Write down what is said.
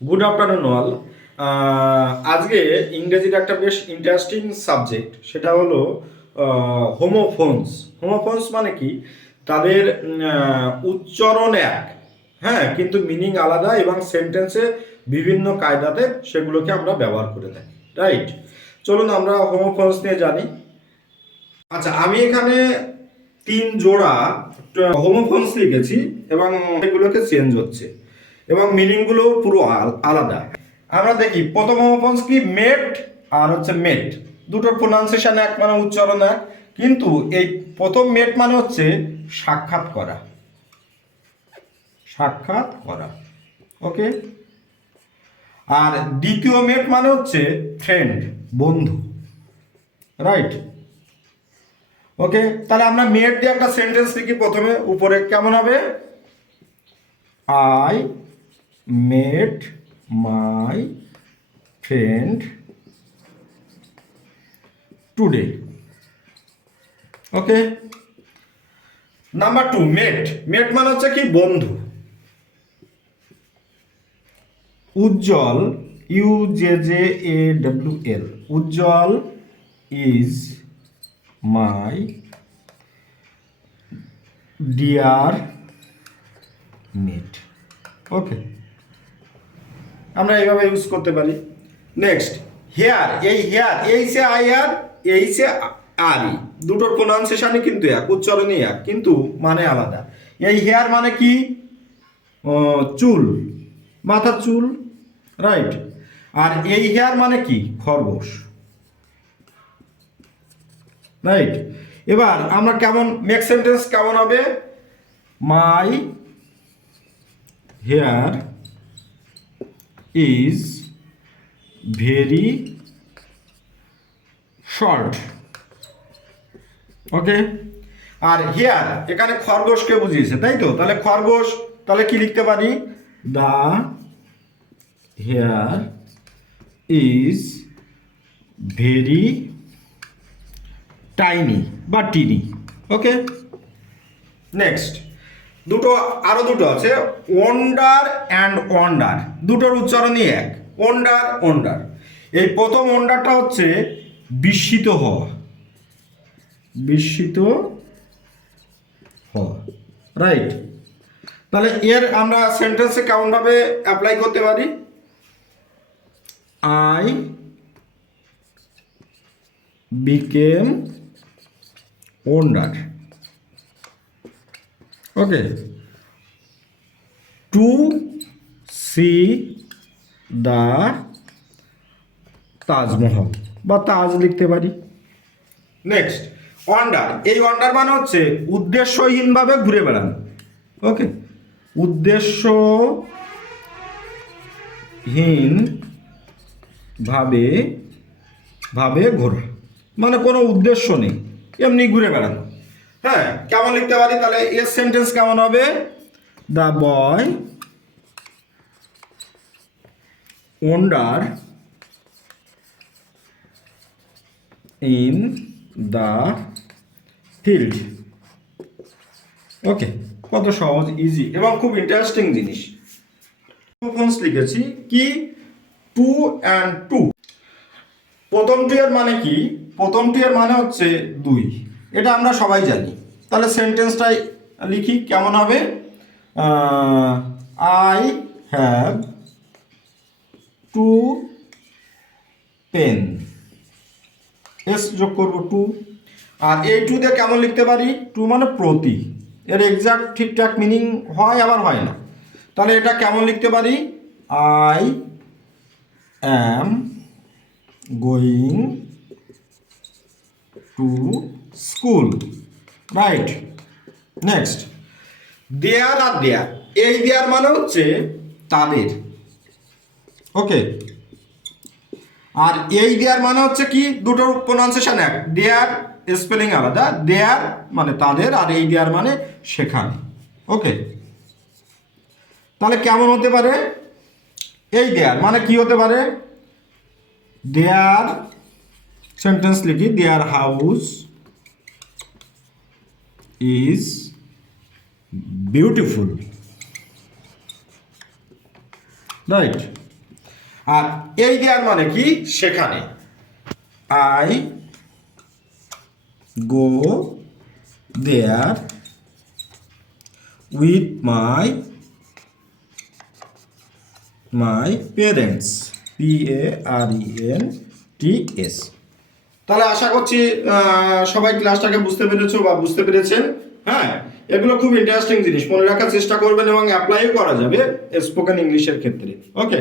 Good afternoon all. আজকে ইংরেজির একটা বেশ ইন্টারেস্টিং সাবজেক্ট, সেটা হলো হোমোফোনস। হোমোফোনস মানে কি? তাদের উচ্চারণ এক, হ্যাঁ, কিন্তু মিনিং আলাদা এবং সেন্টেন্সে বিভিন্ন কায়দাতে সেগুলোকে আমরা ব্যবহার করে থাকি, রাইট? চলুন আমরা হোমোফোনস নিয়ে জানি। আচ্ছা, আমি এখানে 3 জোড়া হোমোফোনস লিখেছি এবং এগুলোকে চেঞ্জ হচ্ছে এবং মিনিংগুলো পুরো আলাদা। আমরা দেখি প্রথম হোমোফোনস কি, মেট আর হচ্ছে মেট। দুটোর প্রোনাউন্সিয়েশন এক, মানে উচ্চারণ এক, কিন্তু এই প্রথম মেট মানে হচ্ছে সাক্ষাৎ করা, সাক্ষাৎ করা, ওকে। আর দ্বিতীয় মেট মানে হচ্ছে ফ্রেন্ড, বন্ধু, রাইট? ওকে, তাহলে আমরা মেট দিয়ে একটা সেন্টেন্স লিখি প্রথমে। উপরে কেমন হবে? I met my friend today. Okay, number 2 মেট। মেট মানে হচ্ছে কি, বন্ধু। উজ্জ্বল, UJJAWL, Ujjwal is my dear মেট। ওকে, আমরা এইভাবে ইউজ করতে পারি। Next, hair. এই হেয়ার, এইচে আই আর, এইচে আর ই, দুটোর প্রোনাউন্সিয়েশনই কিন্তু এক, উচ্চারণই এক, কিন্তু মানে আলাদা। এই হেয়ার মানে কি? চুল, মাথার চুল, রাইট? আর এই হেয়ার মানে কি? খরগোশ, রাইট? এবার আমরা কেমন মেক সেন্টেন্স কেমন হবে? My hair is very short. Okay, আর হেয়ার এখানে খরগোশকে বুঝিয়েছে, তাই তো? তাহলে খরগোশ, তাহলে কি লিখতে পারি? The hair is very tiny বা টিনি। ওকে, নেক্সট আরো দুটো আছে, ওয়ান্ডার অ্যান্ড ওয়ান্ডার। দুটোর উচ্চারণই এক, ওয়ান্ডার ওয়ান্ডার। এই প্রথম ওয়ান্ডারটা হচ্ছে বিস্মিত হওয়া, বিস্মিত হওয়া, রাইট? তাহলে এর আমরা সেন্টেন্সে কেমনভাবে অ্যাপ্লাই করতে পারি? I became wonder, okay, to see the Taj Mahal, বা তাজ লিখতে পারি। Next, wonder. এই ওয়ান্ডার মানে হচ্ছে উদ্দেশ্যহীনভাবে ঘুরে বেড়ানো। ওকে, উদ্দেশ্যহীন ভাবে ঘোরা, মানে কোনো উদ্দেশ্য নেই, এমনি ঘুরে বেড়ানো। হ্যাঁ, কেমন লিখতে পারি? তাহলে এর সেন্টেন্স কেমন হবে? The boy wander in the field. Okay, কত সহজ, ইজি এবং খুব ইন্টারেস্টিং জিনিস। হোমোফোনস লিখেছি কি, টু অ্যান্ড টু। প্রথমটি এর মানে কি? প্রথমটি এর মানে হচ্ছে দুই, এটা আমরা সবাই জানি। তাহলে সেন্টেন্সটাই লিখি, কেমন হবে? I have two pen, S যোগ করবো টু। আর এই টু দিয়ে কেমন লিখতে পারি? টু মানে প্রতি, এর এক্সাক্ট ঠিকঠাক মিনিং হয় আবার হয় না। তাহলে এটা কেমন লিখতে পারি? I am going to school, right? Next, there আর দেয়ার। এই দেয়ার মানে হচ্ছে তাদের, ওকে। আর এই দেয়ার মানে হচ্ছে কি? দুটোর প্রোনাউন্সিয়েশন এক, দেয়ার স্পেলিং আলাদা। দেয়ার মানে তাদের, আর এই দেয়ার মানে সেখানে। ওকে, তাহলে কেমন হতে পারে? এই দেয়ার মানে কি হতে পারে? দেয়ার, সেন্টেন্স লিখি, their house is beautiful, right? আর এই দেয়ার মানে কি সেখানে, I go there with my parents, PARENTS। তাহলে আশা করছি সবাই ক্লাসটাকে বুঝতে পেরেছো বা বুঝতে পেরেছেন। হ্যাঁ, এগুলো খুব ইন্টারেস্টিং জিনিস, মনে রাখার চেষ্টা করবেন এবং অ্যাপ্লাইও করা যাবে স্পোকেন ইংলিশের ক্ষেত্রে। ওকে।